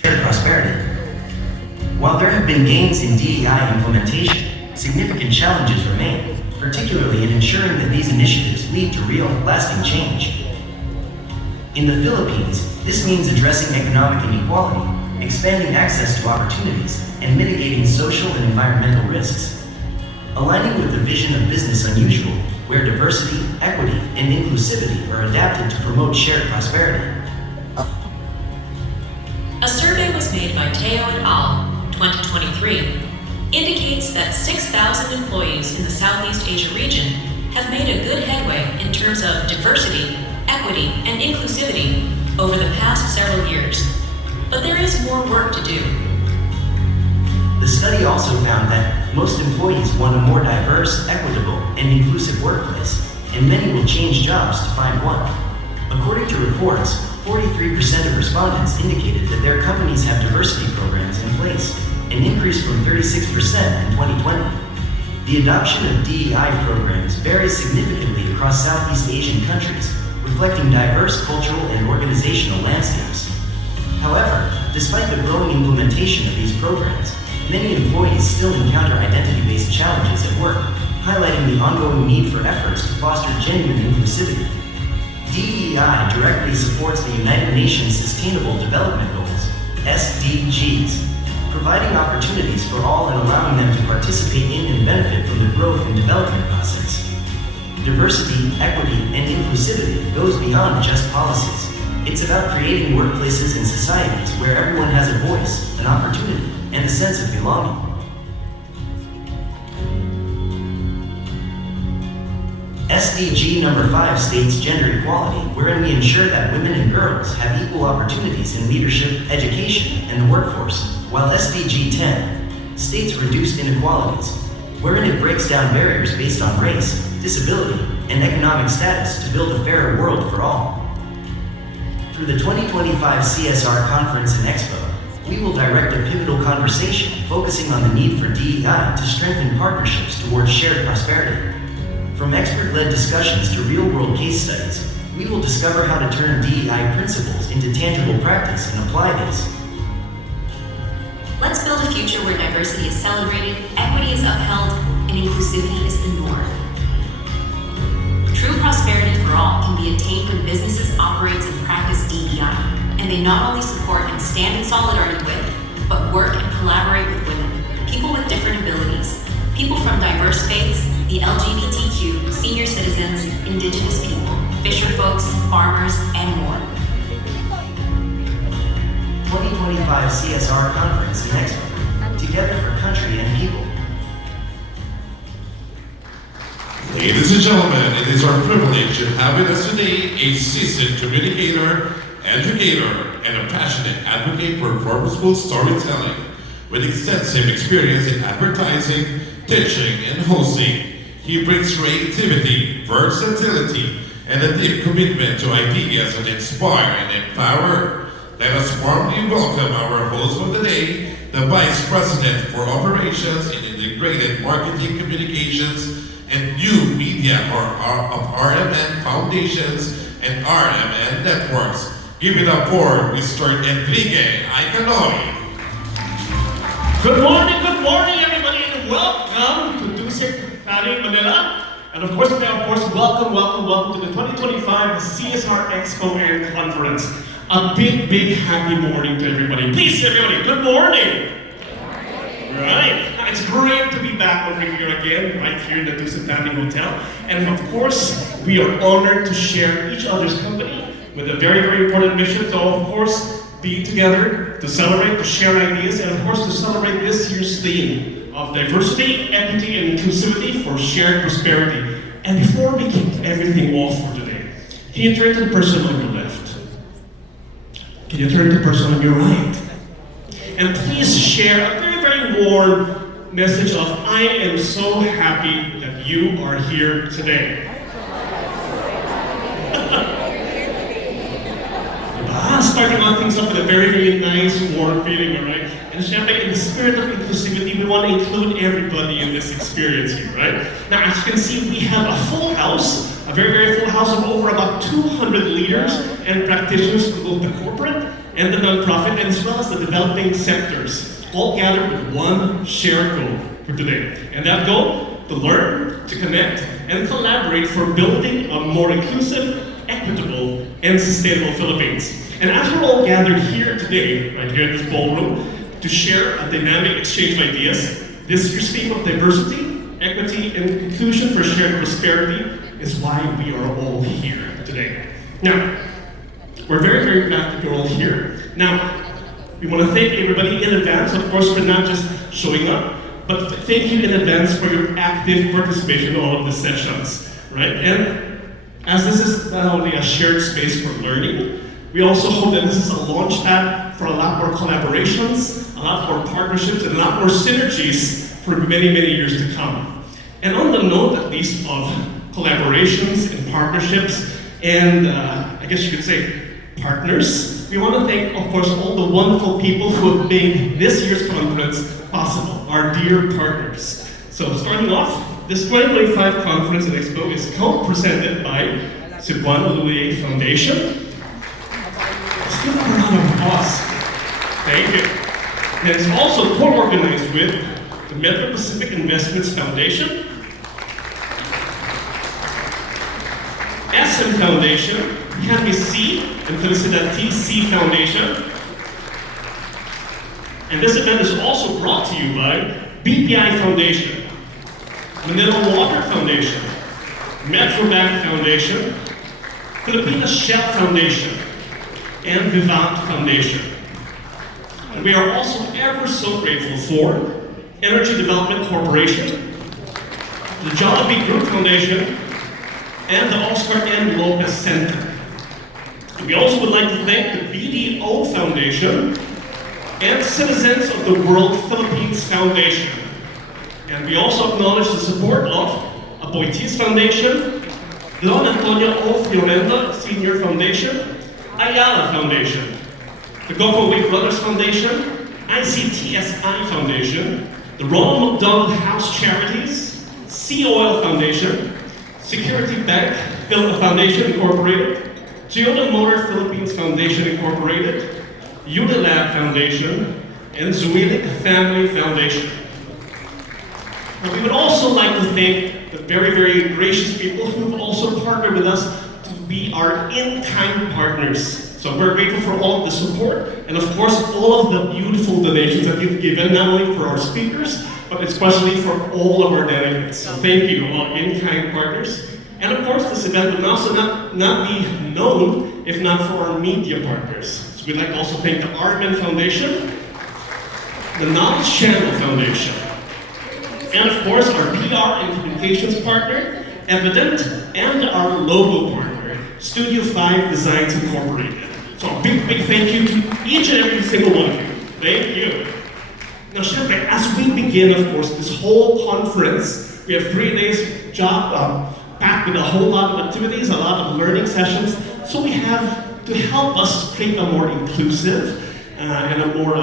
shared prosperity. While there have been gains in DEI implementation, significant challenges remain, particularly in ensuring that these initiatives lead to real, lasting change. In the Philippines, this means addressing economic inequality, expanding access to opportunities, and mitigating social and environmental risks. Aligning with the vision of Business Unusual, where diversity, equity, and inclusivity are adapted to promote shared prosperity. A survey was made by Teo et al. 2023 indicates that 6,000 employees in the Southeast Asia region have made a good headway in terms of diversity, equity, and inclusivity over the past several years. But there is more work to do. The study also found that most employees want a more diverse, equitable, and inclusive workplace, and many will change jobs to find one. According to reports, 43% of respondents indicated that their companies have diversity programs in place, an increase from 36% in 2020. The adoption of DEI programs varies significantly across Southeast Asian countries, reflecting diverse cultural and organizational landscapes. However, despite the growing implementation of these programs, many employees still encounter identity-based challenges at work, highlighting the ongoing need for efforts to foster genuine inclusivity. DEI directly supports the United Nations Sustainable Development Goals, SDGs, providing opportunities for all and allowing them to participate in and benefit from the growth and development process. Diversity, equity, and inclusivity goes beyond just policies. It's about creating workplaces and societies where everyone has a voice, an opportunity, and a sense of belonging. SDG number 5 states gender equality, wherein we ensure that women and girls have equal opportunities in leadership, education, and the workforce, while SDG 10 states reduced inequalities, wherein it breaks down barriers based on race, disability, and economic status to build a fairer world for all. Through the 2025 CSR Conference and Expo, we will direct a pivotal conversation focusing on the need for DEI to strengthen partnerships towards shared prosperity. From expert-led discussions to real-world case studies, we will discover how to turn DEI principles into tangible practice and apply these. Let's build a future where diversity is celebrated, equity is upheld, and inclusivity is the norm. True prosperity for all can be attained when businesses operate and practice DEI, and they not only support and stand in solidarity with, but work and collaborate with women, people with different abilities, people from diverse faiths, the LGBTQ, senior citizens, indigenous people, fisher folks, farmers, and more. 2025 CSR Conference and Expo, together for country and people. Ladies and gentlemen, it is our privilege to have with us today a seasoned communicator, educator, and a passionate advocate for purposeful storytelling with extensive experience in advertising, teaching, and hosting. He brings creativity, versatility, and a deep commitment to ideas that inspire and empower. Let us warmly welcome our host for the day, the Vice President for Operations in Integrated Marketing Communications and New Media of RMN Foundations and RMN Networks. Give it up for Mr. Enrique Icanoli. Good morning, everybody, and welcome to Dusit Paris, Manila. And of course, welcome to the 2025 CSR Expo and Conference. A big happy morning to everybody. Please, everybody, good morning. Right. It's great to be back over here again, right here in the Dusit Paris Hotel. And of course, we are honored to share each other's company with a very important mission to, of course, be together, to celebrate, to share ideas, and of course, to celebrate this year's theme of diversity, equity, and inclusivity for shared prosperity. And before we kick everything off for today, can you turn to the person on your left? Can you turn to the person on your right? And please share a very warm message of, I am so happy that you are here today. Starting off things up with a very nice, warm feeling, all right? And syempre, in the spirit of inclusivity, we want to include everybody in this experience here, right? Now, as you can see, we have a full house a very, very full house of over about 200 leaders and practitioners from both the corporate and the nonprofit, as well as the developing sectors, all gathered with one shared goal for today. And that goal, to learn, to connect, and collaborate for building a more inclusive, equitable, and sustainable Philippines. And as we're all gathered here today, right here in this ballroom, to share a dynamic exchange of ideas, this year's theme of diversity, equity, and inclusion for shared prosperity is why we are all here today. Now, we're very, very glad that you're all here. Now, we want to thank everybody in advance, of course, for not just showing up, but thank you in advance for your active participation in all of the sessions, right? And as this is not only a shared space for learning, we also hope that this is a launch pad for a lot more collaborations, a lot more partnerships, and a lot more synergies for many, many years to come. And on the note, at least, of collaborations and partnerships, and I guess you could say partners, we want to thank, of course, all the wonderful people who have made this year's conference possible, our dear partners. So starting off, this 2025 Conference and Expo is co-presented by Cebuano Lulier Foundation. Let's give a round of applause. Thank you. And it's also co-organized with the Metro Pacific Investments Foundation, SM Foundation, Happy C and Felicidad TC Foundation. And this event is also brought to you by BPI Foundation, Manila Water Foundation, Metro Bank Foundation, Filipina Shell Foundation, and Vivant Foundation. And we are also ever so grateful for Energy Development Corporation, the Jollibee Group Foundation, and the Oscar N. Lopez Center. And we also would like to thank the BDO Foundation and Citizens of the World Philippines Foundation. And we also acknowledge the support of Aboitiz Foundation, Don Antonio O. Fiorella Senior Foundation, Ayala Foundation, the Gokoway Brothers Foundation, ICTSI Foundation, the Ronald McDonald House Charities, Sea Oil Foundation, Security Bank Foundation Incorporated, Toyota Motor Philippines Foundation Incorporated, Unilab Foundation, and Zuilik Family Foundation. And we would also like to thank the very, very gracious people who have also partnered with us to be our in-kind partners. So we're grateful for all of the support, and of course, all of the beautiful donations that you've given, not only for our speakers, but especially for all of our delegates. So thank you, all in-kind partners. And of course, this event would also not be known if not for our media partners. So we'd like to also thank the Artman Foundation, the Knowledge Channel Foundation, and of course, our PR and communications partner, Evident, and our logo partner, Studio 5 Designs Incorporated. So a big, big thank you to each and every single one of you. Thank you. Now, syempre, as we begin, of course, this whole conference, we have 3 days packed with a whole lot of activities, a lot of learning sessions. So we have to help us create a more inclusive and a more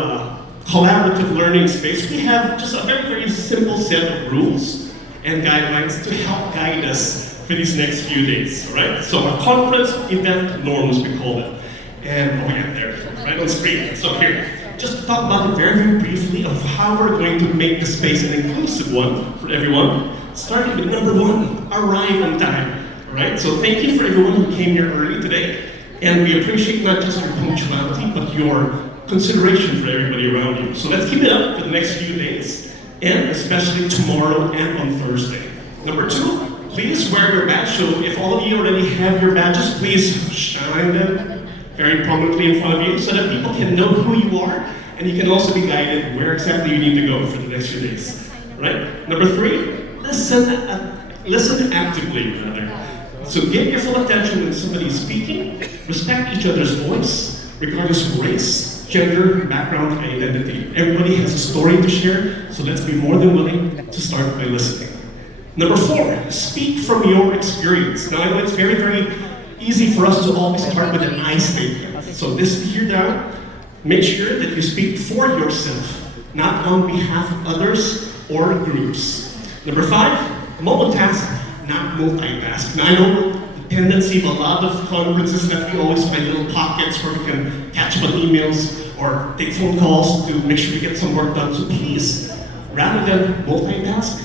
collaborative learning space. We have just a very, very simple set of rules and guidelines to help guide us for these next few days, all right? So our conference event norms, we call it. And, oh yeah, there, right on screen. So here, just to talk about it very, very briefly of how we're going to make the space an inclusive one for everyone. Starting with number 1, arrive on time, right? So thank you for everyone who came here early today. And we appreciate not just your punctuality, but your consideration for everybody around you. So let's keep it up for the next few days, and especially tomorrow and on Thursday. Number 2, please wear your badge. So if all of you already have your badges, please shine them very prominently in front of you so that people can know who you are, and you can also be guided where exactly you need to go for the next few days, right? Number 3, listen actively, rather. So give your full attention when somebody is speaking, respect each other's voice, regardless of race, gender, background, and identity. Everybody has a story to share, so let's be more than willing to start by listening. Number 4, speak from your experience. Now, I know it's very, very easy for us to always start with an I statement. So this here down, make sure that you speak for yourself, not on behalf of others or groups. Number 5, multitask not multitask. Now I know the tendency of a lot of conferences that we always find little pockets where we can catch up on emails or take phone calls to make sure we get some work done. So please, rather than multitask,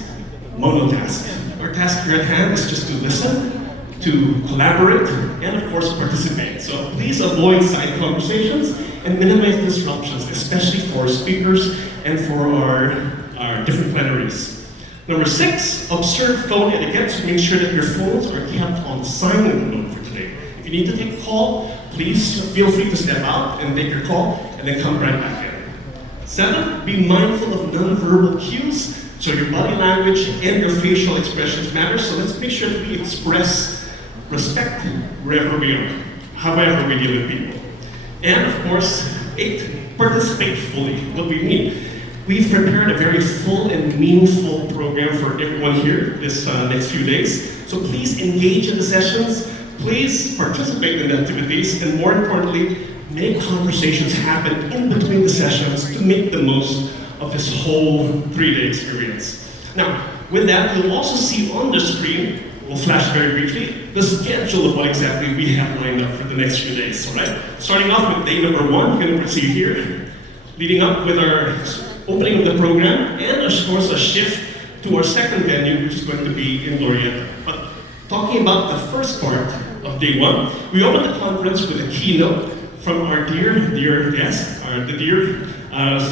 monotask. Our task here at hand is just to listen, to collaborate, and of course participate. So please avoid side conversations and minimize disruptions, especially for speakers and for our different plenaries. Number 6, observe phone etiquette to make sure that your phones are kept on silent mode for today. If you need to take a call, please feel free to step out and take your call and then come right back in. 7, be mindful of non-verbal cues. So your body language and your facial expressions matter. So let's make sure that we express respect wherever we are, however we deal with people. And of course, 8, participate fully. What we mean, we've prepared a very full and meaningful program for everyone here this next few days. So please engage in the sessions, please participate in the activities, and more importantly, make conversations happen in between the sessions to make the most of this whole 3-day experience. Now, with that, you'll also see on the screen, we'll flash very briefly, the schedule of what exactly we have lined up for the next few days, all right? Starting off with day number 1, you're gonna see here, leading up with our opening of the program, and of course a shift to our second venue, which is going to be in Glorieta. But talking about the first part of day 1, we opened the conference with a keynote from our dear guest, the dear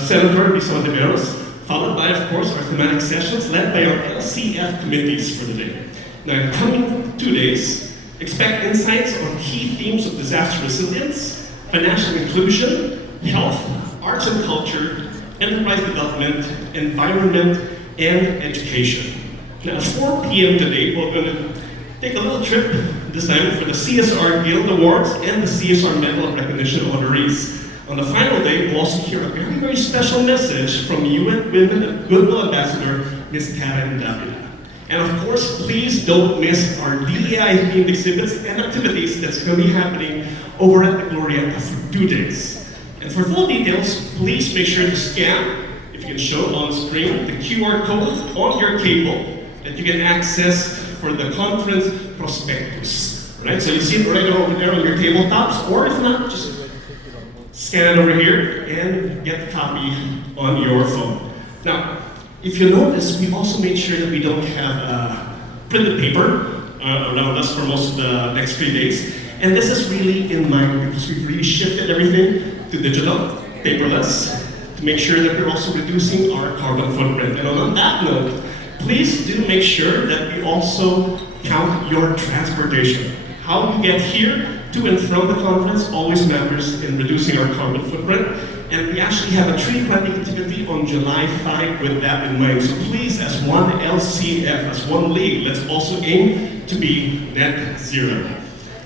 Senator Risa Ontiveros, followed by, of course, our thematic sessions led by our LCF committees for the day. Now, in the coming 2 days, expect insights on key themes of disaster resilience, financial inclusion, health, arts and culture, enterprise development, environment, and education. Now, at 4 p.m. today, we're going to take a little trip this time for the CSR Guild Awards and the CSR Medal of Recognition honorees. On the final day, we'll also hear a very, very special message from UN Women Goodwill Ambassador, Ms. Karen Davila. And of course, please don't miss our DEI-themed exhibits and activities that's going to be happening over at the Glorieta for 2 days. And for full details, please make sure to scan, if you can show on screen, the QR code on your cable that you can access for the conference prospectus. Right? So you see it right over there on your tabletops, or if not, just scan it over here and get the copy on your phone. Now, if you notice, we also made sure that we don't have printed paper around us for most of the next 3 days. And this is really in mind because we've really shifted everything to digital, paperless, to make sure that we're also reducing our carbon footprint. And on that note, please do make sure that we also count your transportation. How you get here to and from the conference always matters in reducing our carbon footprint. And we actually have a tree planting activity on July 5 with that in mind. So please, as one LCF, as one league, let's also aim to be net zero.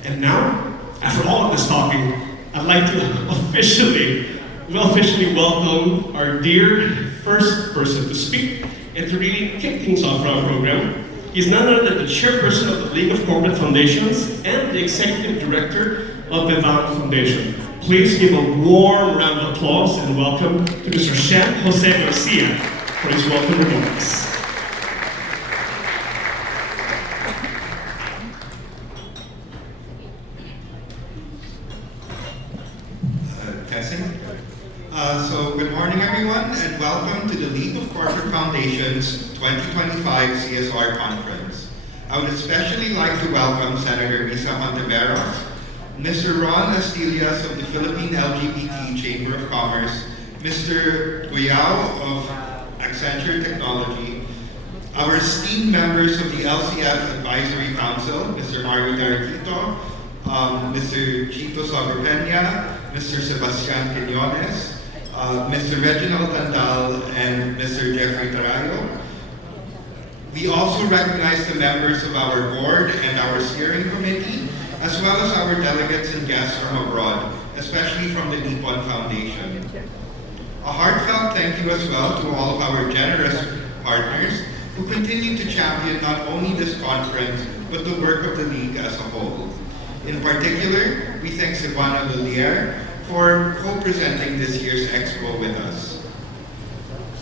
And now, after all of this talking, I'd like to officially welcome our dear first person to speak and to really kick things off for our program. He's none other than the chairperson of the League of Corporate Foundations and the executive director of the Vivant Foundation. Please give a warm round of applause and welcome to Mr. Jean Jose Garcia for his welcome remarks. Testing. So good morning everyone and welcome to the League of Corporate Foundations 2025 CSR Conference. I would especially like to welcome Senator Risa Ontiveros, Mr. Ron Astillas of the Philippine LGBT Chamber of Commerce, Mr. Guyao of Accenture Technology, our esteemed members of the LCF Advisory Council, Mr. Mario Tarquito, Mr. Chito Saberpena, Mr. Sebastian Quinones, Mr. Reginald Tandal, and Mr. Jeffrey Tarayo. We also recognize the members of our board and our steering committee, as well as our delegates and guests from abroad, especially from the Nippon Foundation. A heartfelt thank you as well to all of our generous partners who continue to champion not only this conference, but the work of the League as a whole. In particular, we thank Silvana Lilier for co-presenting this year's Expo with us.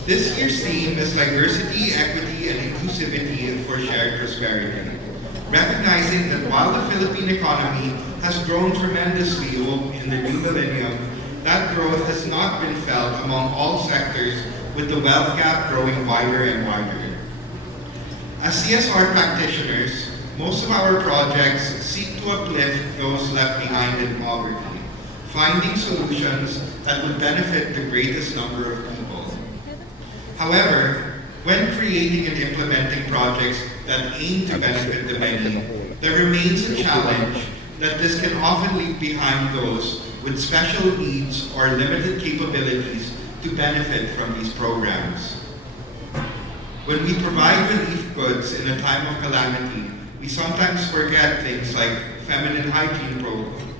This year's theme is diversity, equity, and inclusivity for shared prosperity. recognizing that while the Philippine economy has grown tremendously in the new millennium, that growth has not been felt among all sectors, with the wealth gap growing wider and wider. As CSR practitioners, most of our projects seek to uplift those left behind in poverty, finding solutions that would benefit the greatest number of people. However, when creating and implementing projects that aim to benefit the many, there remains a challenge that this can often leave behind those with special needs or limited capabilities to benefit from these programs. When we provide relief goods in a time of calamity, we sometimes forget things like feminine hygiene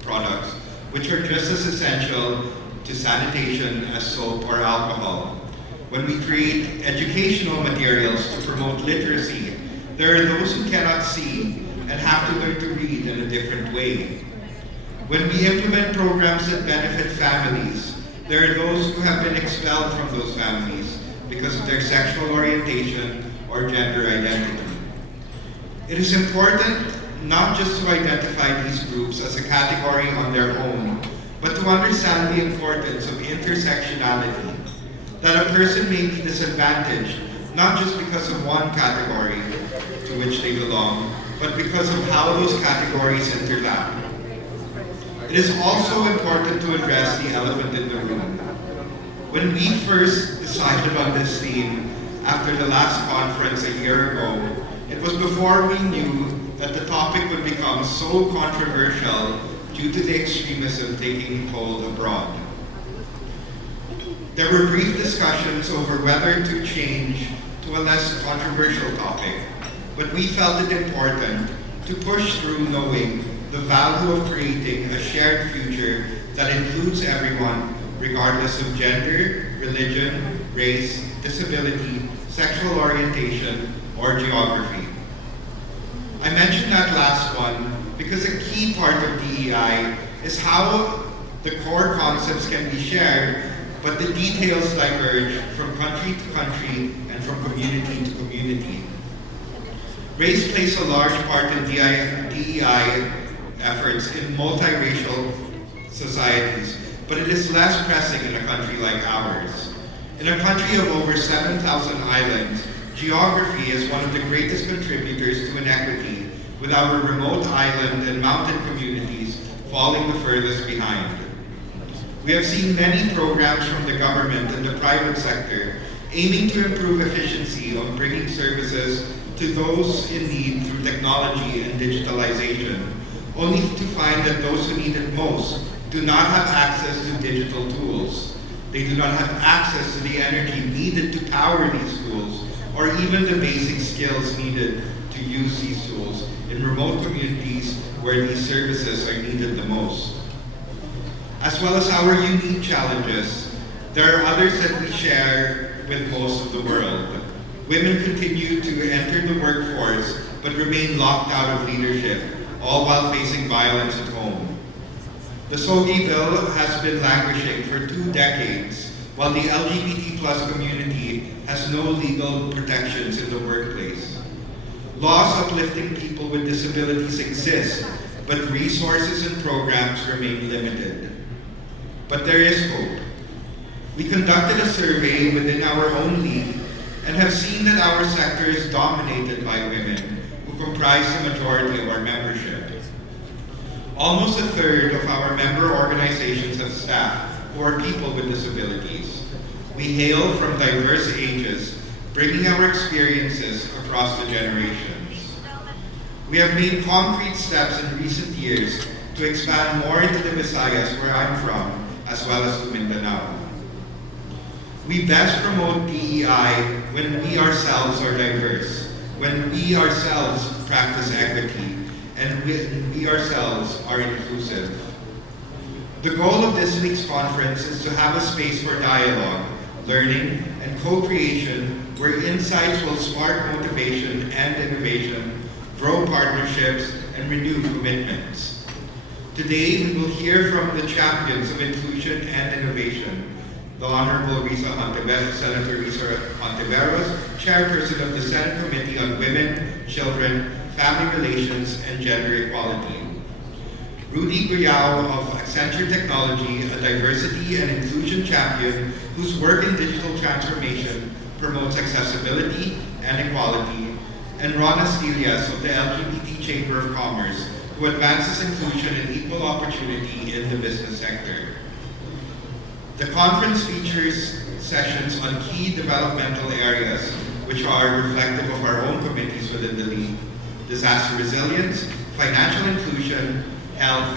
products, which are just as essential to sanitation as soap or alcohol. When we create educational materials to promote literacy, there are those who cannot see and have to learn to read in a different way. When we implement programs that benefit families, there are those who have been expelled from those families because of their sexual orientation or gender identity. It is important not just to identify these groups as a category on their own, but to understand the importance of intersectionality, that a person may be disadvantaged not just because of one category to which they belong, but because of how those categories interlap. It is also important to address the elephant in the room. When we first decided on this theme after the last conference a year ago, it was before we knew that the topic would become so controversial due to the extremism taking hold abroad. There were brief discussions over whether to change to a less controversial topic, but we felt it important to push through knowing the value of creating a shared future that includes everyone, regardless of gender, religion, race, disability, sexual orientation, or geography. I mentioned that last one because a key part of DEI is how the core concepts can be shared, but the details diverge from country to country and from community to community. Race plays a large part in DEI efforts in multiracial societies, but it is less pressing in a country like ours. In a country of over 7,000 islands, geography is one of the greatest contributors to inequity, with our remote island and mountain communities falling the furthest behind. We have seen many programs from the government and the private sector aiming to improve efficiency of bringing services to those in need through technology and digitalization, only to find that those who need it most do not have access to digital tools. They do not have access to the energy needed to power these tools, or even the basic skills needed to use these tools in remote communities where these services are needed the most. As well as our unique challenges, there are others that we share with most of the world. Women continue to enter the workforce but remain locked out of leadership, all while facing violence at home. The SOGI bill has been languishing for 2 decades, while the LGBT plus community has no legal protections in the workplace. Laws uplifting people with disabilities exist, but resources and programs remain limited. But there is hope. We conducted a survey within our own league and have seen that our sector is dominated by women, who comprise the majority of our membership. Almost a third of our member organizations have staff who are people with disabilities. We hail from diverse ages, bringing our experiences across the generations. We have made concrete steps in recent years to expand more into the Visayas, where I'm from, as well as to Mindanao. We best promote DEI when we ourselves are diverse, when we ourselves practice equity, and when we ourselves are inclusive. The goal of this week's conference is to have a space for dialogue, learning, and co-creation where insights will spark motivation and innovation, grow partnerships, and renew commitments. Today, we will hear from the champions of inclusion and innovation, the Honorable Senator Risa Hontiveros, Chairperson of the Senate Committee on Women, Children, family relations, and gender equality. Rudy Guyao of Accenture Technology, a diversity and inclusion champion whose work in digital transformation promotes accessibility and equality, and Rona Stelias of the LGBT Chamber of Commerce, who advances inclusion and equal opportunity in the business sector. The conference features sessions on key developmental areas which are reflective of our own committees within the League: disaster resilience, financial inclusion, health,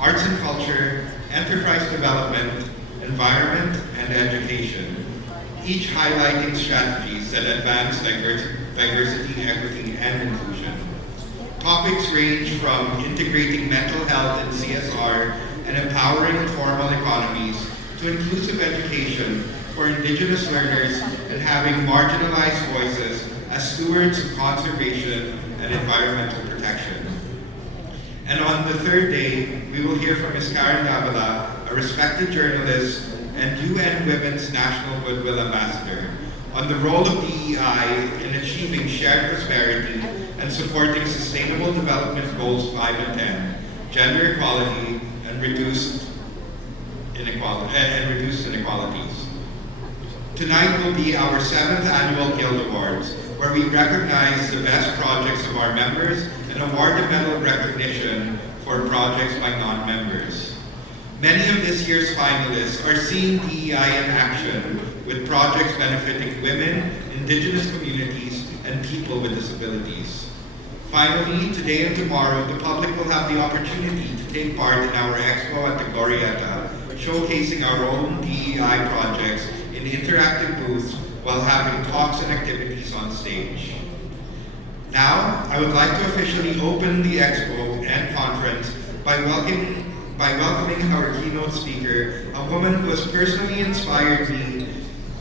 arts and culture, enterprise development, environment, and education, each highlighting strategies that advance diversity, equity, and inclusion. Topics range from integrating mental health and CSR and empowering informal economies to inclusive education for Indigenous learners and having marginalized voices as stewards of conservation and environmental protection. And on the third day, we will hear from Ms. Karen Davila, a respected journalist and UN Women's National Goodwill Ambassador, on the role of DEI in achieving shared prosperity and supporting Sustainable Development Goals 5 and 10, gender equality, and reduced inequalities. Tonight will be our 7th annual Guild Awards, where we recognize the best projects of our members and award the medal of recognition for projects by non-members. Many of this year's finalists are seeing DEI in action with projects benefiting women, Indigenous communities, and people with disabilities. Finally, today and tomorrow, the public will have the opportunity to take part in our expo at the Glorieta, showcasing our own DEI projects in interactive booths while having talks and activities on stage. Now, I would like to officially open the expo and conference by welcoming our keynote speaker, a woman who has personally inspired me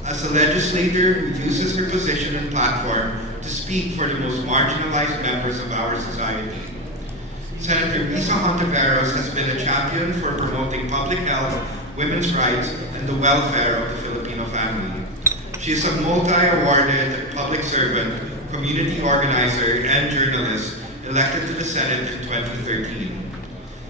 as a legislator who uses her position and platform to speak for the most marginalized members of our society. Senator Risa Hontiveros has been a champion for promoting public health, women's rights, and the welfare of the Filipino family. She is a multi-awarded public servant, community organizer, and journalist elected to the Senate in 2013.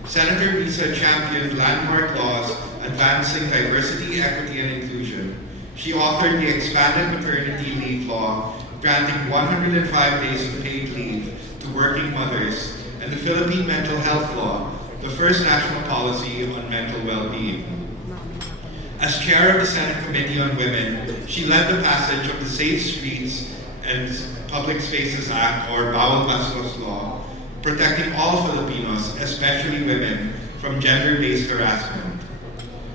Senator Risa championed landmark laws advancing diversity, equity, and inclusion. She authored the expanded maternity leave law, granting 105 days of paid leave to working mothers, and the Philippine Mental Health Law, the first national policy on mental well-being. As chair of the Senate Committee on Women, she led the passage of the Safe Streets and Public Spaces Act, or Bawal Bastos Law, protecting all Filipinos, especially women, from gender-based harassment.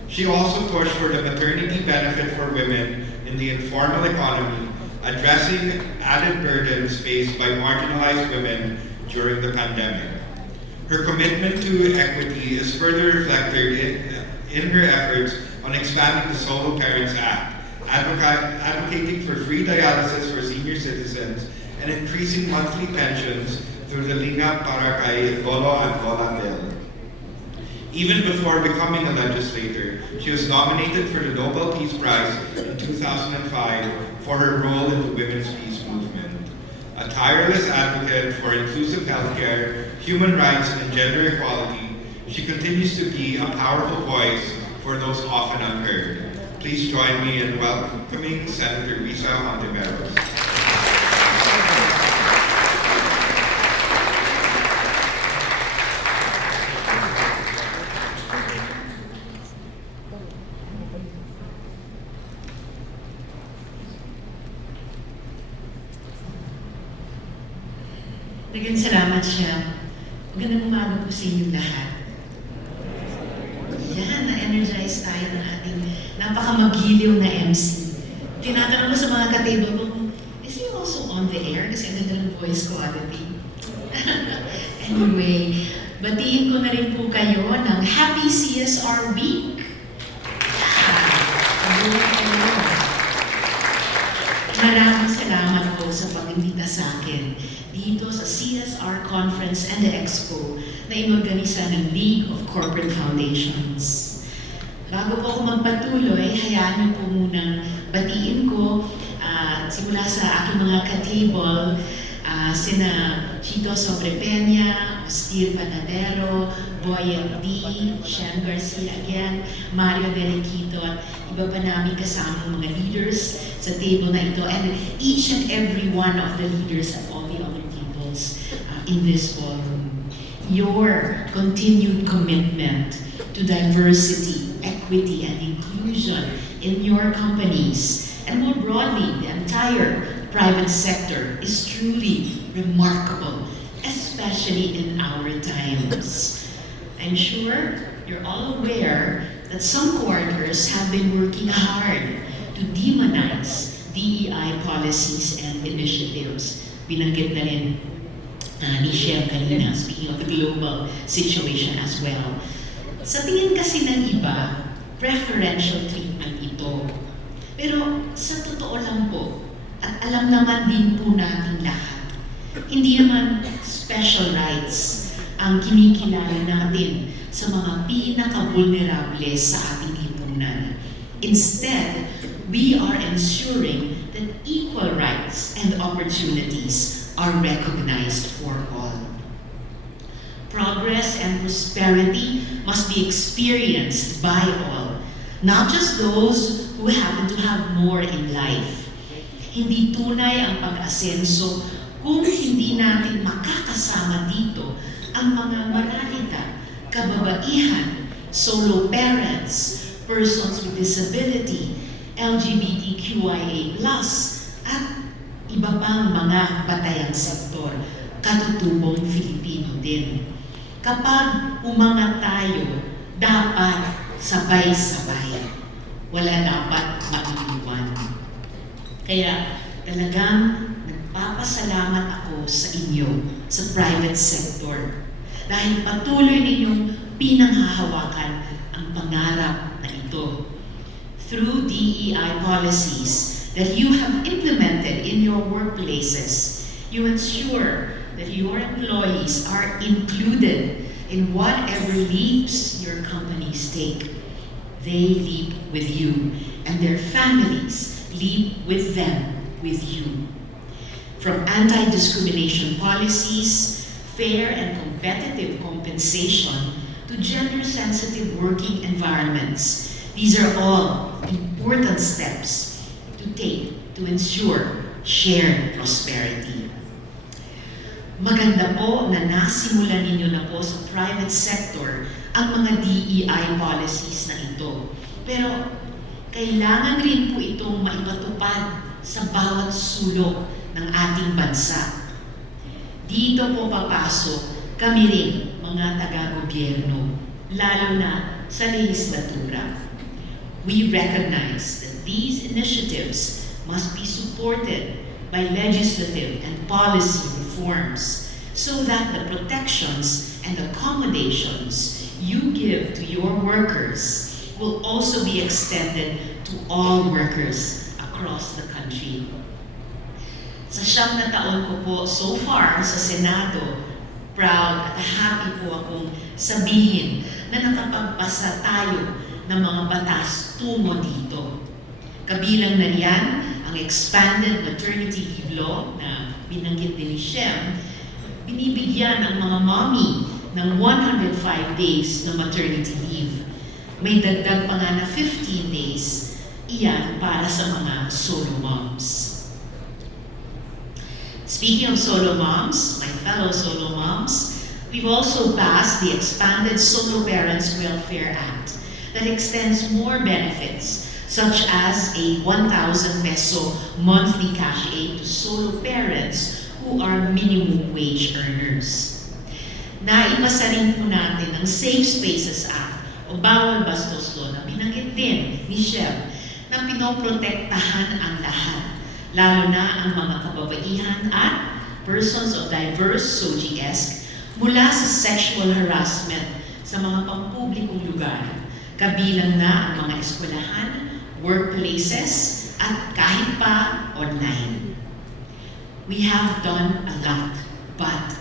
She also pushed for the maternity benefit for women in the informal economy, addressing added burdens faced by marginalized women during the pandemic. Her commitment to equity is further reflected in her efforts on expanding the Solo Parents Act, advocating for free dialysis for senior citizens, and increasing monthly pensions through the Lingap para kay Lolo at Lola bill. Even before becoming a legislator, she was nominated for the Nobel Peace Prize in 2005 for her role in the women's peace movement. A tireless advocate for inclusive healthcare, human rights, and gender equality, she continues to be a powerful voice for those often unheard. Please join me in welcoming Senator Risa Hontiveros. Daghang salamat siya. Magandang umaga po sa inyong lahat. Yan, na-energize tayo ng ating napakamagiliw na MC. Tinatanong ko sa mga ka-table ko, is he also on the air? Kasi ang ganda ng voice quality. Anyway, batiin ko na rin po kayo ng Happy CSR Week. Maraming salamat po sa pag-imbita sa akin dito sa CSR Conference and Expo na inorganisa ng League of Corporate Foundations. Bago po ako magpatuloy, hayaan niyo po munang batiin ko simula sa aking mga ka-table, sina Chito Sobrepeña, Ostir Panadero, Boyet D, Shem Garcia again, Mario Derequito, at iba pa namin kasamang mga leaders sa table na ito, and each and every one of the leaders and all the other peoples in this ballroom. Your continued commitment to diversity, equity, and inclusion in your companies, and more broadly, the entire private sector is truly remarkable, especially in our times. I'm sure you're all aware that some quarters have been working hard to demonize DEI policies and initiatives. Binanggit na rin ni Shem kanina, speaking of the global situation as well. Sa tingin kasi ng iba, preferential treatment ito. Pero sa totoo lang po, at alam naman din po natin lahat, hindi naman special rights ang kinikilala natin sa mga pinaka-vulnerable sa ating lipunan. Instead, we are ensuring that equal rights and opportunities are recognized for all. Progress and prosperity must be experienced by all, not just those who happen to have more in life. Hindi tunay ang pag-asenso kung hindi natin makakasama dito ang mga mararita, kababaihan, solo parents, persons with disability, LGBTQIA+, at iba pang mga batayang sektor, katutubong Filipino din. Kapag umangat tayo, dapat sabay-sabay. Wala dapat maiiwan. Kaya talagang nagpapasalamat ako sa inyo, sa private sector, dahil patuloy ninyong pinanghahawakan ang pangarap na ito. Through DEI policies that you have implemented in your workplaces, you ensure that your employees are included in whatever leaps your companies take. They leap with you, and their families leap with them, with you. From anti-discrimination policies, fair and competitive compensation, to gender-sensitive working environments, these are all important steps to take to ensure shared prosperity. Maganda po na nasimulan ninyo na po sa private sector ang mga DEI policies na ito. Pero kailangan rin po itong maipatupad sa bawat sulok ng ating bansa. Dito po papasok kami rin, mga taga-gobyerno, lalo na sa lehislatura. We recognize that these initiatives must be supported by legislative and policy reforms so that the protections and accommodations you give to your workers will also be extended to all workers across the country. Sa 9 taon ko po so far sa Senado, proud at happy po akong sabihin na nakapagbasa tayo ng mga batas tungo dito. Kabilang na riyan ang expanded maternity leave law na binanggit din ni Shem, binibigyan ang mga mommy ng 105 days na maternity leave. May dagdag pa nga na 15 days, iyan para sa mga solo moms. Speaking of solo moms, my fellow solo moms, we've also passed the Expanded Solo Parents Welfare Act that extends more benefits, such as a 1,000 peso monthly cash aid to solo parents who are minimum wage earners. Naipasa rin po natin ang Safe Spaces Act o Bawal Bastos Law na binanggit din ni Shem na pinoprotektahan ang lahat, lalo na ang mga kababaihan at persons of diverse SOGIESC mula sa sexual harassment sa mga pampublikong lugar, kabilang na ang mga eskwelahan, workplaces, at kahit pa online. We have done a lot, but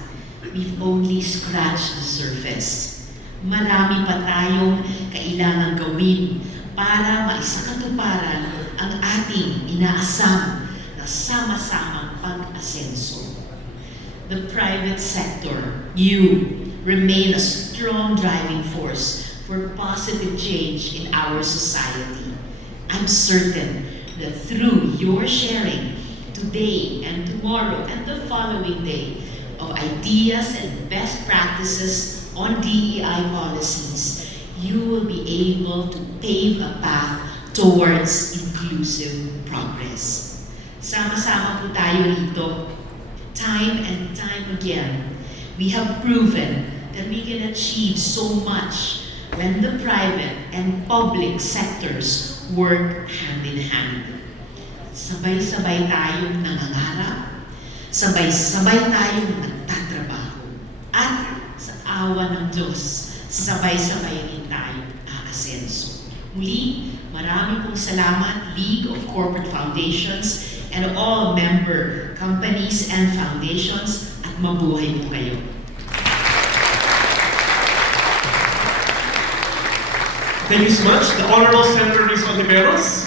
we've only scratched the surface. Marami pa tayong kailangang gawin para maisakatuparan ang ating inaasam na sama-samang pag-asenso. the private sector, you remain a strong driving force for positive change in our society. I'm certain that through your sharing today and tomorrow and the following day of ideas and best practices on DEI policies, you will be able to pave a path towards inclusive progress. Sama-sama po tayo rito. Time and time again, we have proven that we can achieve so much when the private and public sectors work hand in hand. Sabay-sabay tayong nangangarap, sabay-sabay tayong nagtatrabaho, at sa awa ng Diyos, sabay-sabay rin tayong aasenso. Muli, marami pong salamat, League of Corporate Foundations, and all member companies and foundations, at mabuhay po kayo. Thank you so much. The Honorable Senator Rizal Tiberos.